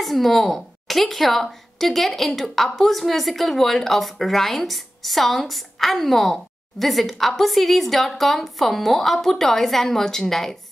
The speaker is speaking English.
there's more. Click here to get into Appu's musical world of rhymes, songs and more. Visit appuseries.com for more Appu toys and merchandise.